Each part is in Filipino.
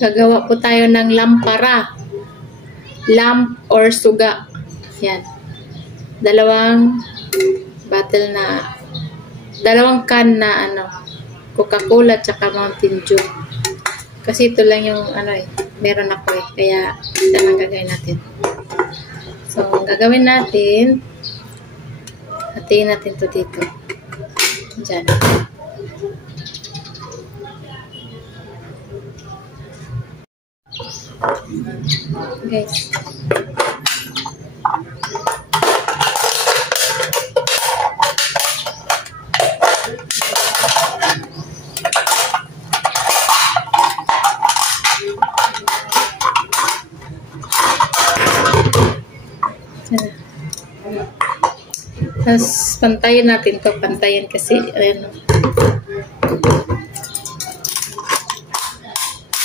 Gagawa po tayo ng lampara. Lamp or suga. Yan. Dalawang can na Coca-Cola tsaka Mountain Dew. Kasi ito lang yung meron ako kaya ito lang gagawin natin. So, ang gagawin natin, hatiin natin to dito. Diyan. Guys. Tapos, pantayin natin to. Pantayin kasi,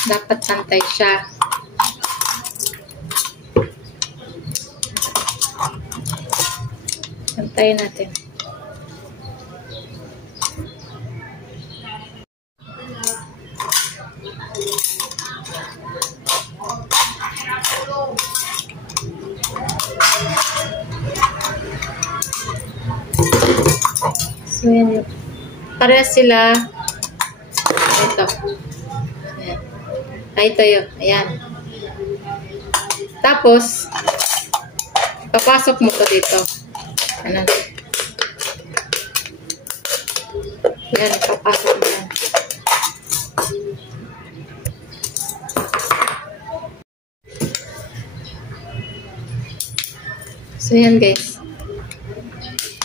dapat pantay siya. Pantayin natin. So, yan. Parehas sila. Ito. Ayan. Ito yun. Ayan. Tapos, papasok mo to dito. Ayan. Ayan, papasok mo yan. So, yan guys.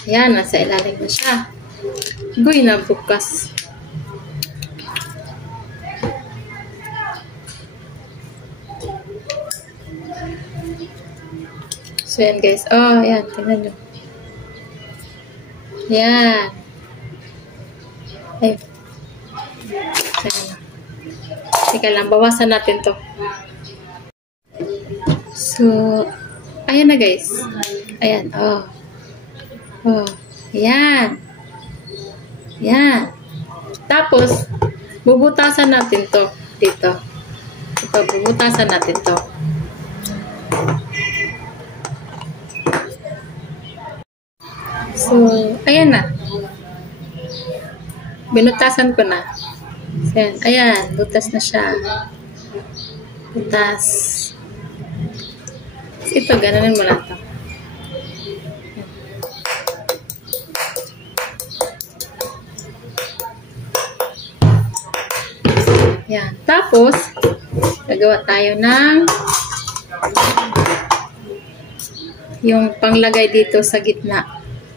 Ayan, nasa ilalim na siya. Guy na bukas. So, yan guys. Oh, ayan. Tingnan nyo. Ayan. Ay. Ayan. Teka lang. Bawasan natin to. So, ayan na guys. Ayan. Oh. Oh. Ayan. Ayan. Tapos, bubutasan natin to. Dito. Ito, bubutasan natin to. So, ayan na. Binutasan ko na. So, ayan. Butas na siya. Butas. Ito, gananin mo lang to. Yan. Tapos, gagawa tayo ng yung panglagay dito sa gitna.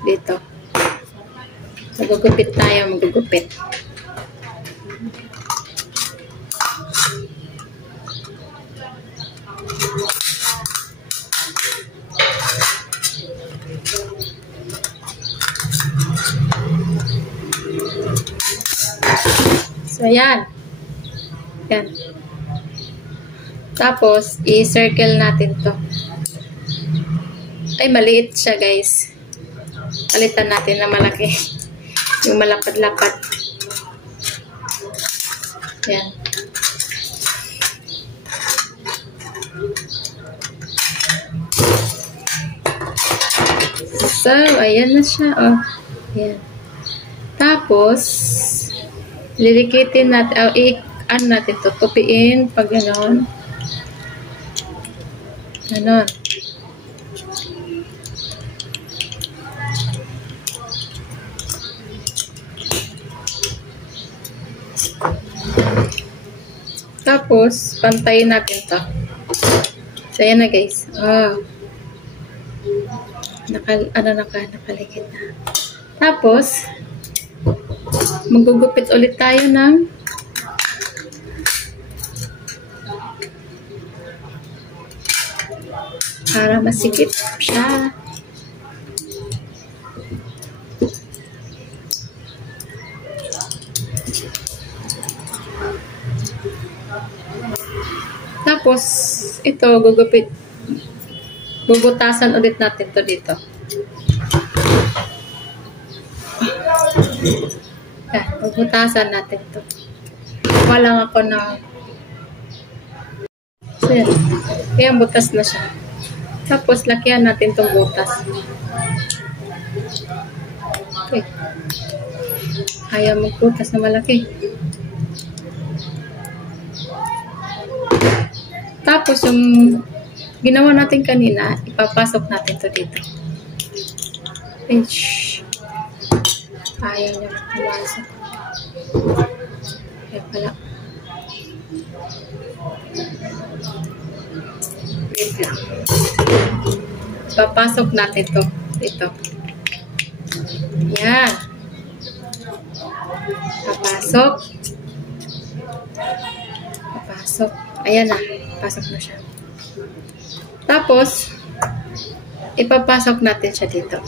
Dito. Magugupit tayo, magugupit. So, yan. Yan. Tapos, i-circle natin to. Ay, maliit siya, guys. Palitan natin na malaki. Yung malapad-lapad. Yan. So, ayan na siya. Oh. Yan. Tapos, lilikitin natin, ano natin to, tupiin, pag gano'n. Gano'n. Tapos, pantayin natin to. So, ayan na guys. Oh. Nakalikit na. Tapos, magugupit ulit tayo ng para masikip siya. Tapos, ito, gugupit. Bubutasan ulit natin to dito. Yan, bubutasan natin to. Kuha lang ako ng So, yan. Ayan, butas na siya. Tapos, lakihan natin itong butas. Okay. Ayaw magbutas na malaki. Tapos, yung ginawa natin kanina, ipapasok natin to dito. Ay, shhh. Ayaw niya pumasok. Kaya pala. Wait lang. Papasok natin to. Ito. Yan. Papasok. Papasok. Ayan na. Pasok na siya. Tapos, ipapasok natin siya dito.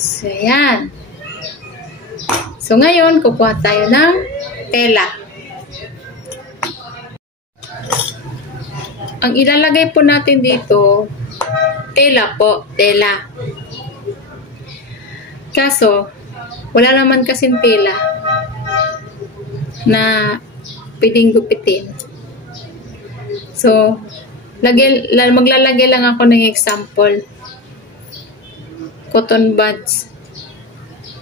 So, yan. So, ngayon, kukuha tayo ng tela. Ang ilalagay po natin dito, tela po, tela. Kaso, wala naman kasing tela na pwedeng gupitin. So, maglalagay lang ako ng example. Cotton buds.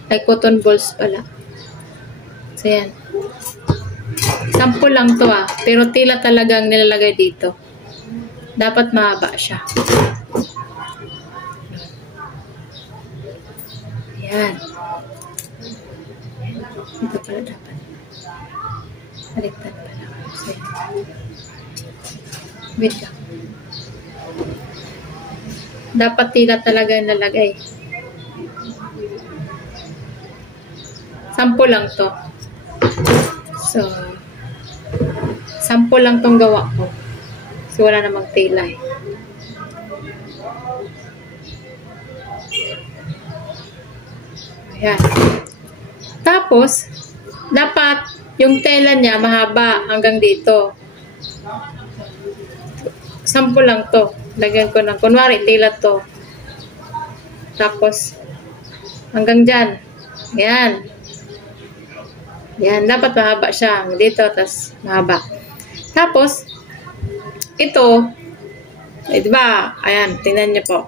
Ay, cotton balls pala. So, yan. Sample lang to pero tela talaga ang nilalagay dito. Dapat mahaba siya. Ayan. Ito pala dapat. Baliktad pala. So, wait lang. Dapat tela talaga yung lalagay. Sample lang to. So, sample lang tong gawa ko. So, wala namang tela eh. Ayan. Tapos, dapat yung tela niya mahaba hanggang dito. Sample lang to. Lagyan ko ng, kunwari, tela to. Tapos, hanggang dyan. Ayan. Yan, dapat mahaba siya. Dito, tapos mahaba. Tapos, ito, diba? Ayan, tingnan niyo po.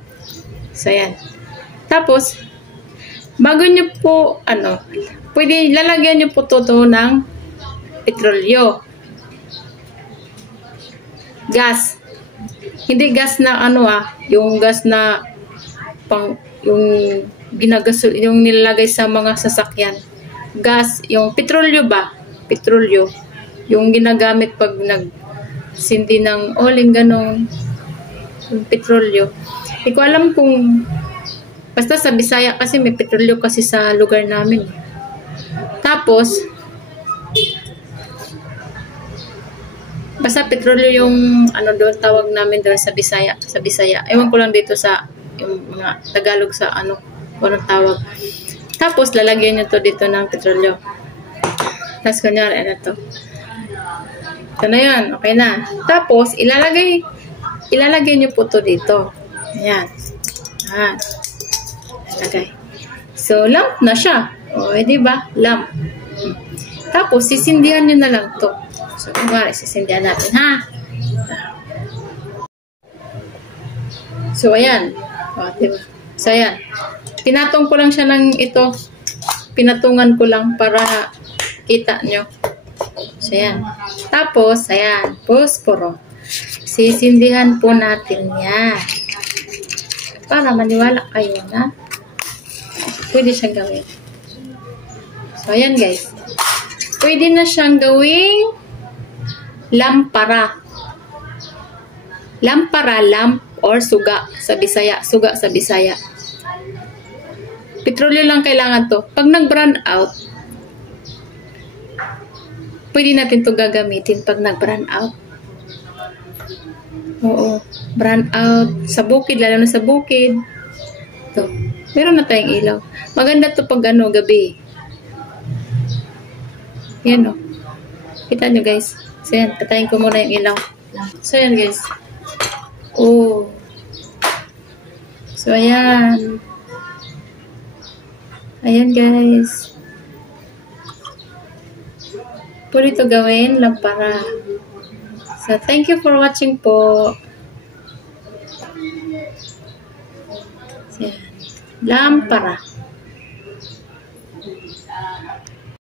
So, ayan. Tapos, bago niyo po, pwede, lalagyan niyo po ito ng petrolyo. Gas. Hindi gas na yung gas na yung ginagasol, yung nilalagay sa mga sasakyan. Gas, yung petrolyo ba? Petrolyo. Yung ginagamit pag nagsindi ng oil, ganun. Yung petrolyo. Hindi ko alam kung basta sa Bisaya kasi may petrolyo kasi sa lugar namin. Tapos, basta petrolyo yung doon tawag namin doon sa Bisaya. Sa Bisaya. Ewan ko lang dito sa yung mga Tagalog sa kung anong tawag. Tapos, lalagyan nyo to dito ng petrolyo. Tapos, kunyari, to. Ito na yan. Okay na. Tapos, ilalagay nyo po to dito. Ayan. Ayan. Ilalagay. So, lamp na siya. O, diba? Lamp. Tapos, sisindihan nyo na lang to. So, kunyari, sisindihan natin, ha? So, ayan. O, diba? So, ayan. Pinatong ko lang siya ng ito. Pinatungan ko lang para kita nyo. So, ayan. Tapos, ayan. Posporo. Sisindihan po natin yan. Para maniwala kayo na pwede siyang gawin. So, ayan guys. Pwede na siyang gawing lampara. Lampara, lamp, or suga sa Bisaya. Suga sa Bisaya. Petrolyo lang kailangan to. Pag nag-brand out, pwede natin to gagamitin pag nag-brand out. Oo. Brand out. Sa bukid, lalo na sa bukid. Ito. Meron na tayong ilaw. Maganda to pag gabi. Yan o. Kita nyo guys. So yan. Patayin ko muna yung ilaw. So yan guys. Oh. So ayan. Ayan guys. Pwede ito gawin lampara. So, thank you for watching po. So, yan. Lampara.